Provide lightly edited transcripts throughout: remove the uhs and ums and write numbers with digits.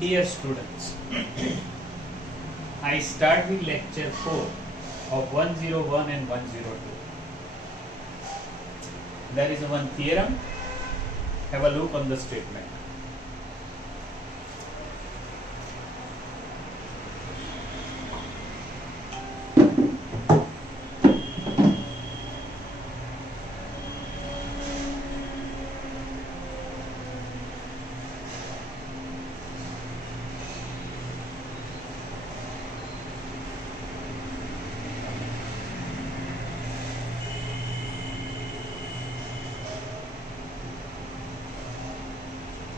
Dear students, I start with lecture 4 of 101 and 102. There is one theorem. Have a look on the statement.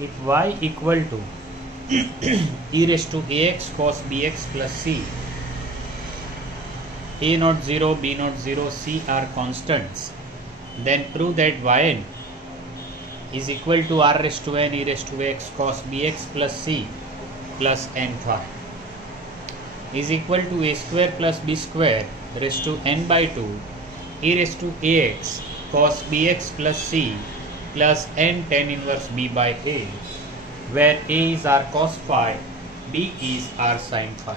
If y equal to e raised to ax cos bx plus c, a not 0, b not 0, c are constants, then prove that yn is equal to r raised to n e raised to x cos bx plus c plus n phi is equal to a square plus b square raised to n by 2 e raised to ax cos bx plus c plus n tan inverse b by a, where a is r cos phi, b is r sin phi.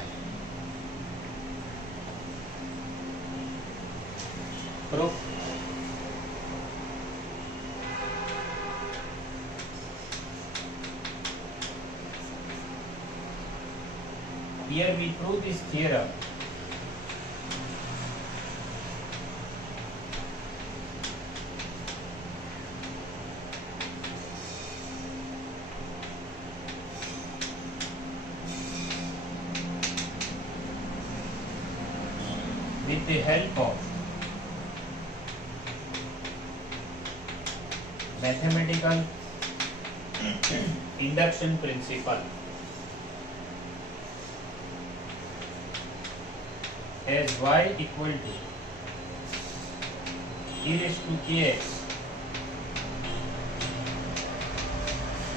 Proof. Here we prove this theorem with the help of mathematical induction principle. As y equal to e raised to ax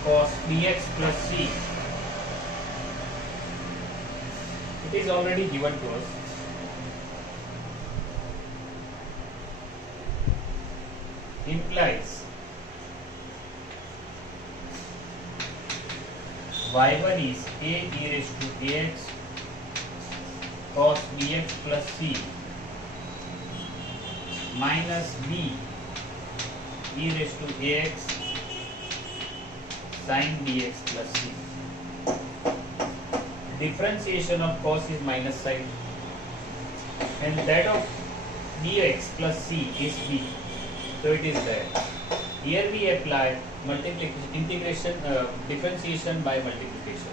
cos bx plus c, it is already given to us. Implies y1 is a e raised to ax cos bx plus c minus b e raised to ax sin bx plus c. Differentiation of cos is minus sign and that of bx plus c is b. So it is there. Here we apply multiplication, integration, differentiation by multiplication,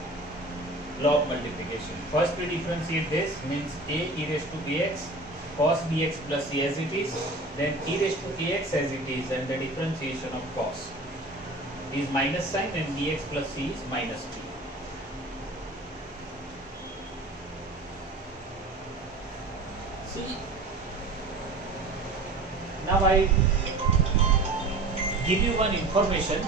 law of multiplication. First we differentiate this, means a e raised to ax cos bx plus c as it is, then e raised to ax as it is, and the differentiation of cos is minus sign and bx plus c is minus b. See, now I give you one information.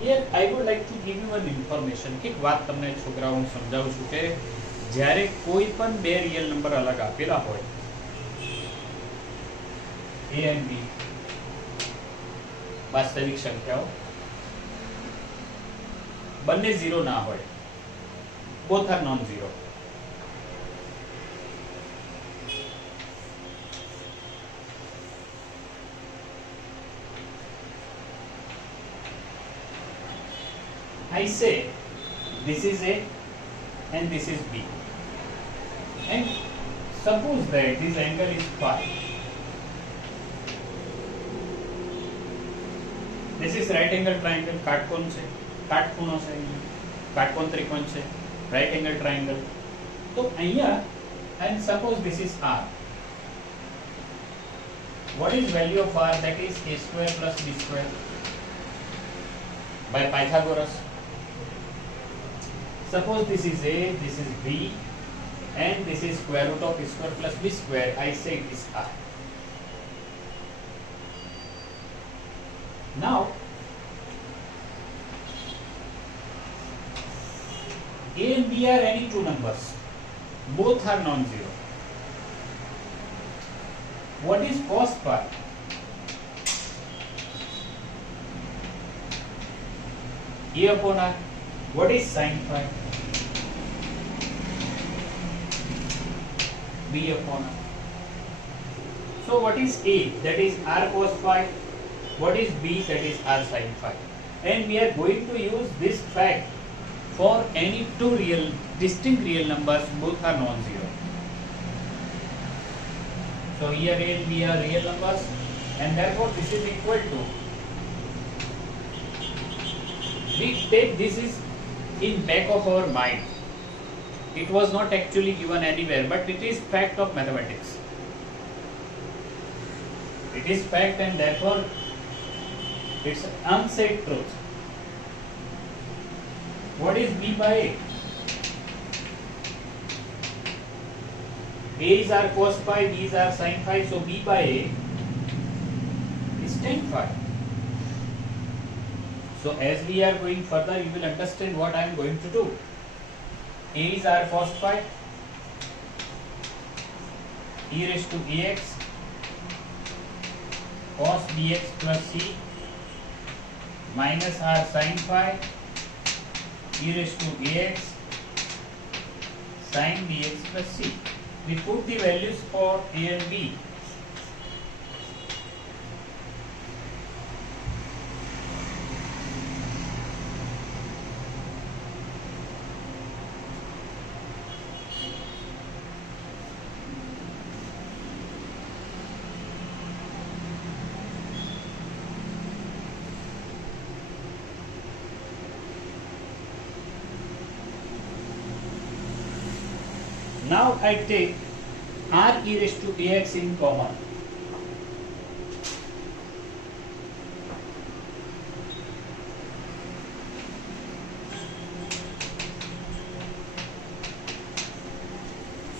Here I would like to give you one information. એક વાત તમને છોકરાઓ હું સમજાવું છું કે જ્યારે કોઈ પણ બે રિયલ નંબર અલગ આપેલા હોય a and b વાસ્તવિક સંખ્યાઓ બંને 0 ના હોય, both are non-zero. I say this is A and this is B, and suppose that this angle is phi. This is right angle triangle, કાટકોણ છે, કાટખૂણો છે, કાટકોણ ત્રિકોણ છે, right angle triangle. So અહીંયા, and suppose this is R. What is value of R? That is a square plus b square by Pythagoras. Suppose this is A, this is B, and this is square root of a square plus b square. I say it is R. Now A and B are any two numbers, both are non-zero. What is cos phi? A upon r. What is sin phi? B upon r. So what is A? That is r cos phi. What is B? That is r sin phi. And we are going to use this fact for any two distinct real numbers, both are non-zero. So here A and B are real numbers, and therefore this is equal to, we take this is in back of our mind. It was not actually given anywhere, but it is fact of mathematics. It is fact, and therefore it's unsaid truth. What is B by A? A is r cos phi, B is r sin phi, so B by A is tan phi. So as we are going further, you will understand what I am going to do. A is r cos phi, e raised to ax cos bx plus c minus r sin phi e raised to ax sin bx plus c. We put the values for A and B. Now I take r e raised to ax in common.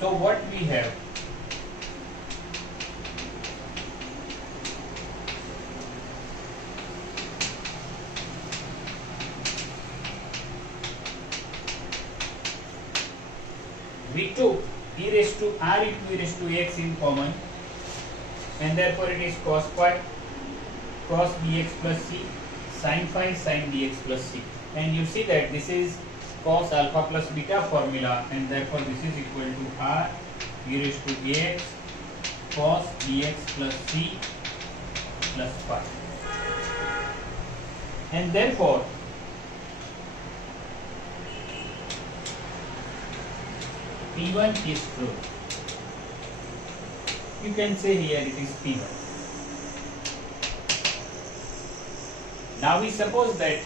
So what we have? We took e raised to r into e raised to x in common, and therefore it is cos phi cos bx plus c sin phi sin bx plus c. And you see that this is cos alpha plus beta formula, and therefore this is equal to r e raised to ax cos bx plus c plus phi. And therefore P1 is true. You can say here it is P1. Now we suppose that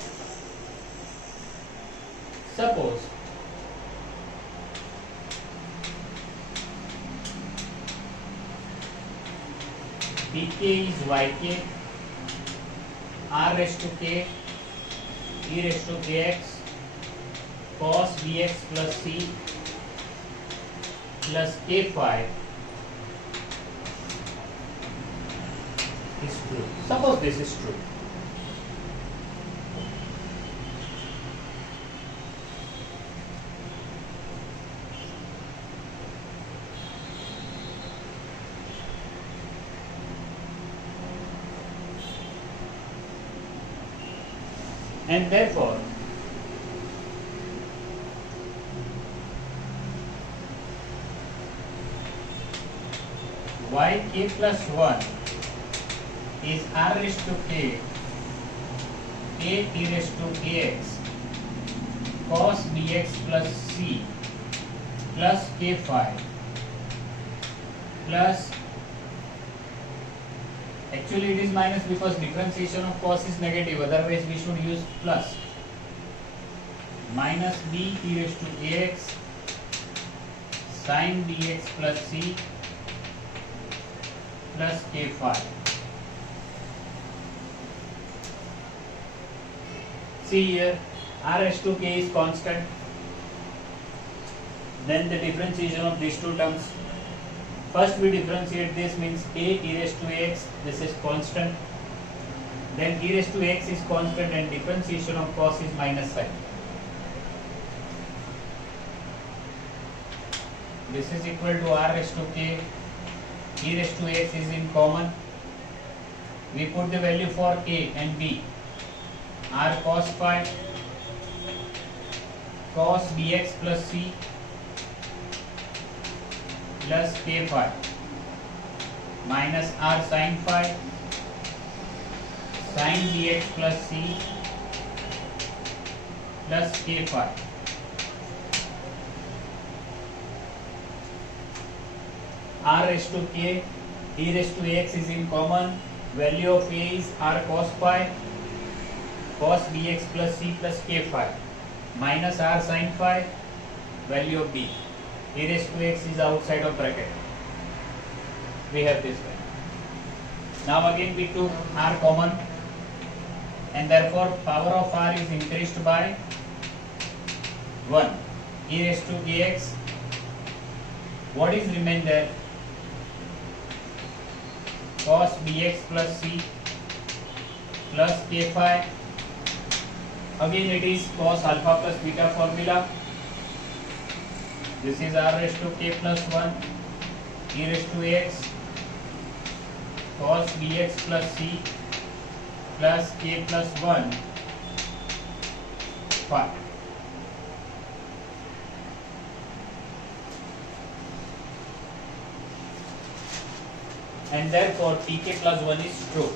Pk is yk r raised to k e raised to kx cos bx plus c plus k phi is true. Suppose this is true. And therefore yk plus 1 is r raised to k e raised to kx cos bx plus c plus k phi plus, actually it is minus because differentiation of cos is negative, otherwise we should use plus, minus b e raised to ax sin bx plus c plus k phi. See here, r raised to k is constant. Then the differentiation of these two terms. First we differentiate this, means a e raised to x, this is constant. Then e raised to x is constant, and differentiation of cos is minus sign. This is equal to r raised to k e raised to x is in common. We put the value for a and b. r cos phi cos bx plus c plus k phi minus r sin phi sin bx plus c plus k phi. r raised to k, e raised to x is in common. Value of a is r cos phi cos bx plus c plus k phi minus r sin phi. Value of b, e raised to x is outside of bracket. We have this one. Now again we took r common, and therefore power of r is increased by 1. E raised to ax. What is remain there? Cos bx plus c plus k phi. Again it is cos alpha plus beta formula. This is r raised to k plus 1 e raised to x cos bx plus c plus k plus 1 phi. And therefore pk plus 1 is true.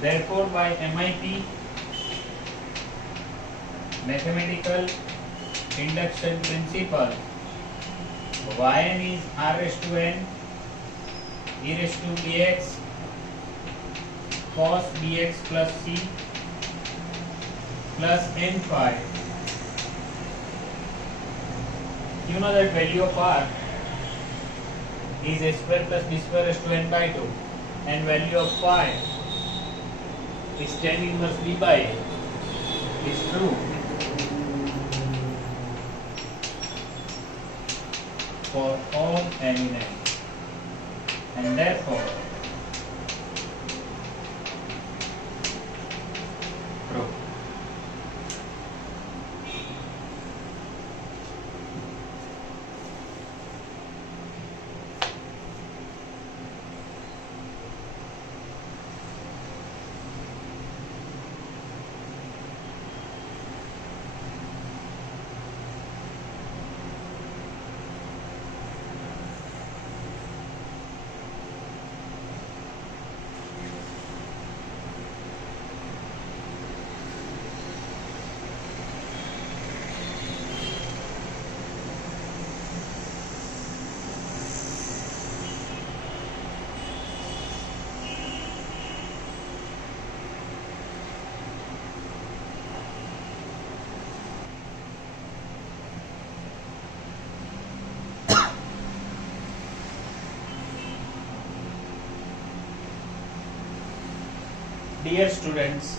Therefore by MIP, mathematical induction principle, yn is r raised to n e raised to ax cos bx plus c plus n phi. You know that value of r is a square plus b square raised to n by 2, and value of phi is tan inverse b by a. Is true for all n in n, and therefore true. Dear students,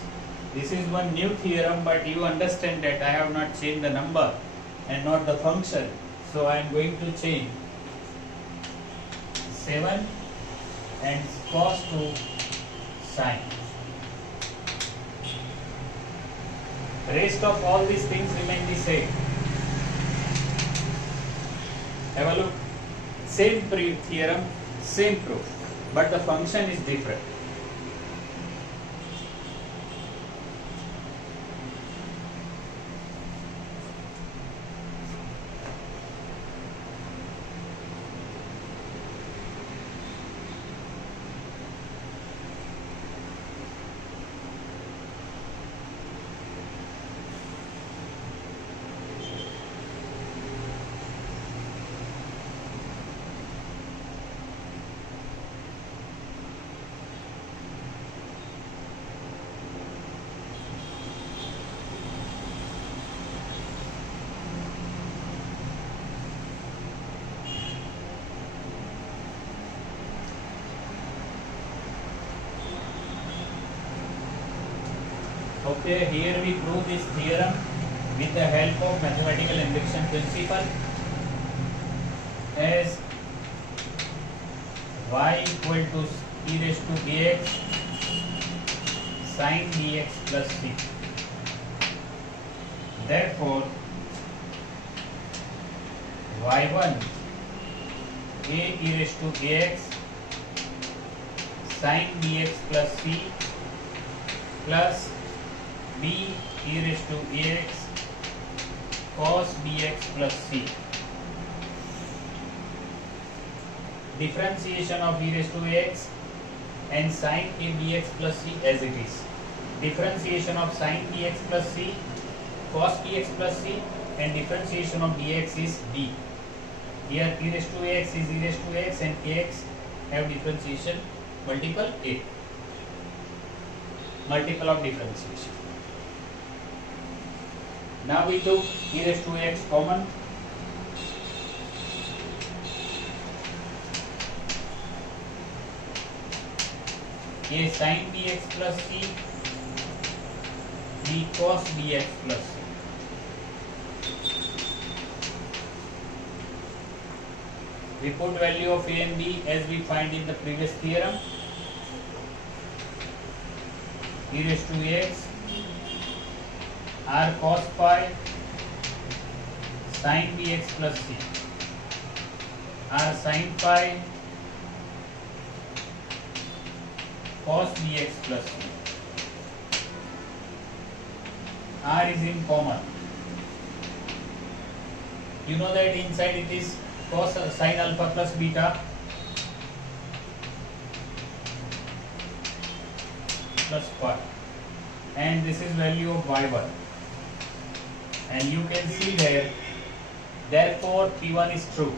this is one new theorem, but you understand that I have not changed the number and not the function. So I am going to change 7 and cos to sine. Rest of all these things remain the same. Have a look. Same theorem, same proof, but the function is different. Okay, here we prove this theorem with the help of mathematical induction principle, as y equal to e raised to bx sin bx plus c. Therefore, y1 a e raised to ax sin bx plus c plus b e raised to ax cos bx plus c. Differentiation of e raised to ax and sin a bx plus c as it is. Differentiation of sin bx plus c, cos bx plus c, and differentiation of dx is d. Here e raised to ax is e raised to x and ax have differentiation multiple a. Multiple of differentiation. Now we took e raised to x common. A sin bx plus c, b cos bx plus c. We put value of a and b as we find in the previous theorem. E raised to x r cos phi sin bx plus c, r sin phi cos bx plus c. R is in common. You know that inside it is cos sin alpha plus beta plus phi, and this is value of y1, and you can see there, therefore P1 is true.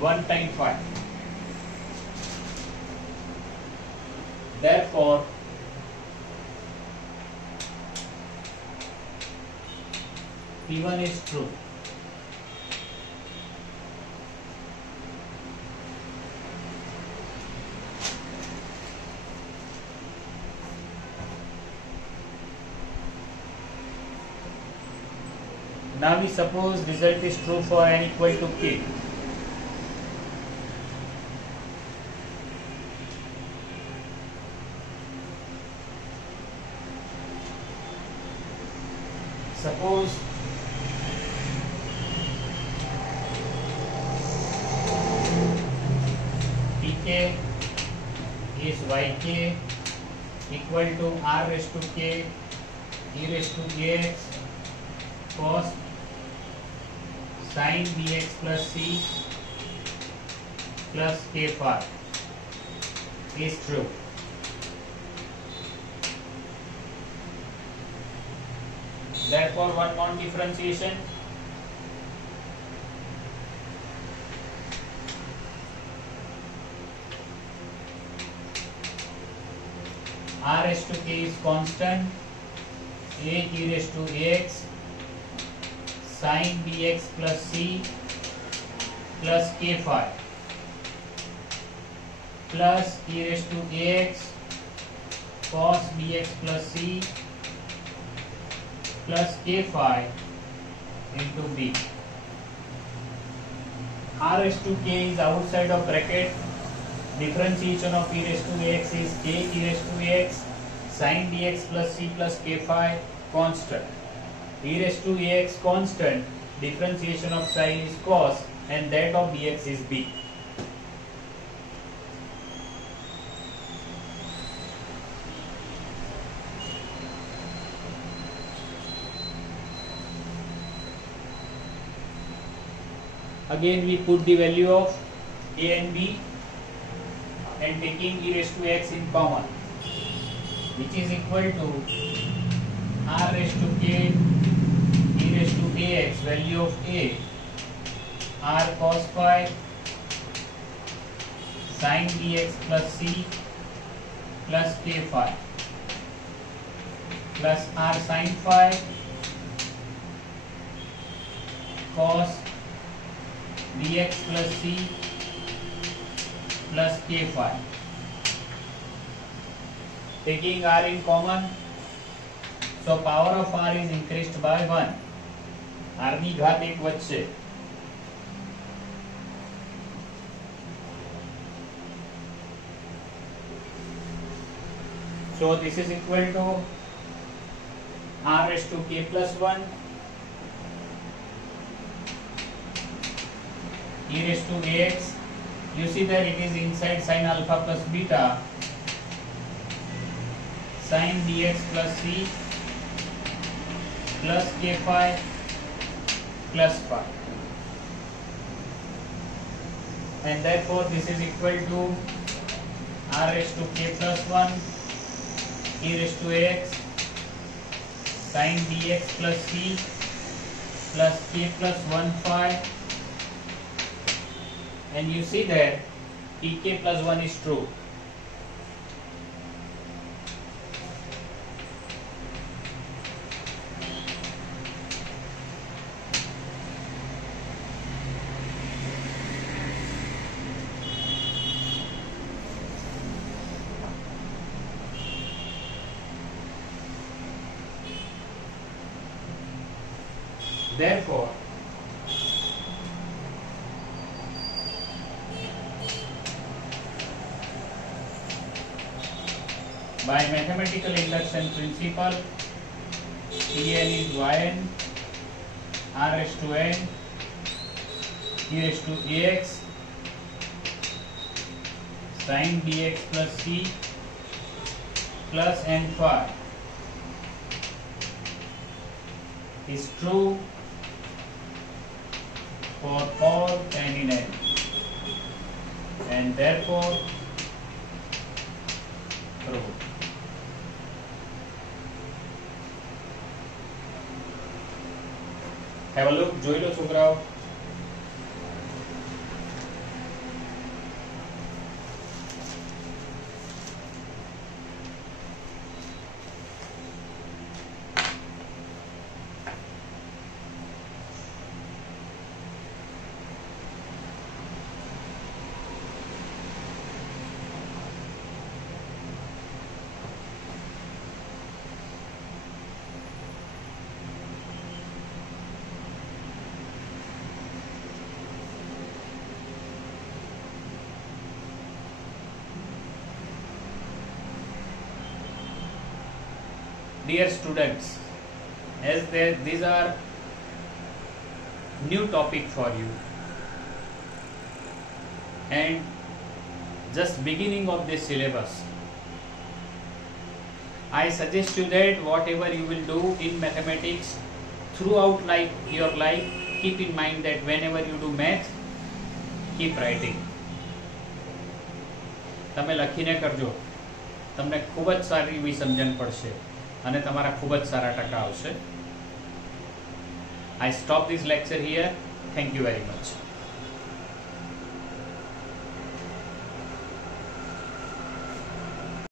1 times phi. Therefore P1 is true. Now we suppose result is true for n equal to k. Suppose pk is yk equal to r raised to k e raised to ax cos sin bx plus c plus k phi is true. Therefore, one more differentiation. R raised to k is constant. A e raised to ax sin bx plus c plus k phi plus e raised to ax cos bx plus c plus k phi into b. R raised to k is outside of bracket. Differentiation of e raised to x is k e raised to x sin dx plus c plus k phi constant. E raised to ax constant. Differentiation of sin is cos and that of dx is b. Again we put the value of a and b and taking e raised to x in common, which is equal to r raised to k e raised to ax, value of a r cos phi sin dx plus c plus k phi plus r sin phi cos dx plus c plus k phi. Taking r in common, so power of r is increased by 1. r ની ઘાત 1 વધશે. So this is equal to r raised to k plus 1 e raised to ax. You see that it is inside sin alpha plus beta sin bx plus c plus k phi plus phi, and therefore this is equal to r raised to k plus 1 e raised to ax sin bx plus c plus k plus 1 phi, and you see that tk plus 1 is true. Therefore, by mathematical induction principle, Tn is yn r raised to n e raised to ax sin bx plus c plus n phi is true for all n in n, and therefore proved. Have a look, જોઈ લો છોકરાઓ. Dear students, as these are new topic for you and just beginning of this syllabus, I suggest you that whatever you will do in mathematics throughout your life, keep in mind that whenever you do math, keep writing. તમે લખીને કરજો, તમને ખૂબ જ સારી એવી સમજણ પડશે અને તમારા ખૂબ જ સારા ટકા આવશે. I stop this lecture here. Thank you very much.